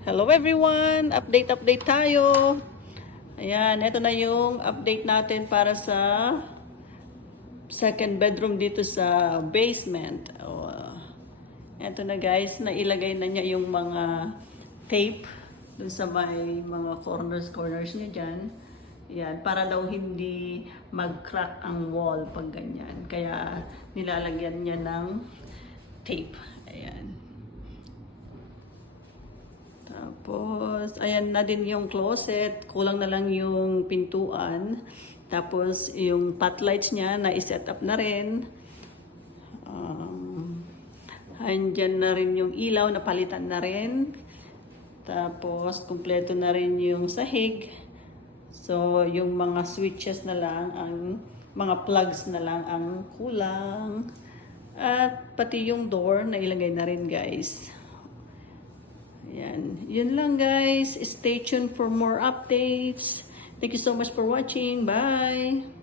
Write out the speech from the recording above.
Hello everyone! Update tayo. Ayan, ito na yung update natin para sa second bedroom dito sa basement. Ito na guys, nailagay na niya yung mga tape dun sa may mga corners niya dyan. Ayan, para daw hindi mag-crack ang wall pag ganyan. Kaya nilalagyan niya ng tape. Ayan. Tapos, ayan na din yung closet. Kulang na lang yung pintuan. Tapos, yung pot lights niya, na-set up na rin. Andyan na rin yung ilaw, napalitan na rin. Tapos, kumpleto na rin yung sahig. So, yung mga switches na lang, mga plugs na lang ang kulang. At pati yung door, nailagay na rin guys. Ayan. Yun lang guys. Stay tuned for more updates. Thank you so much for watching. Bye!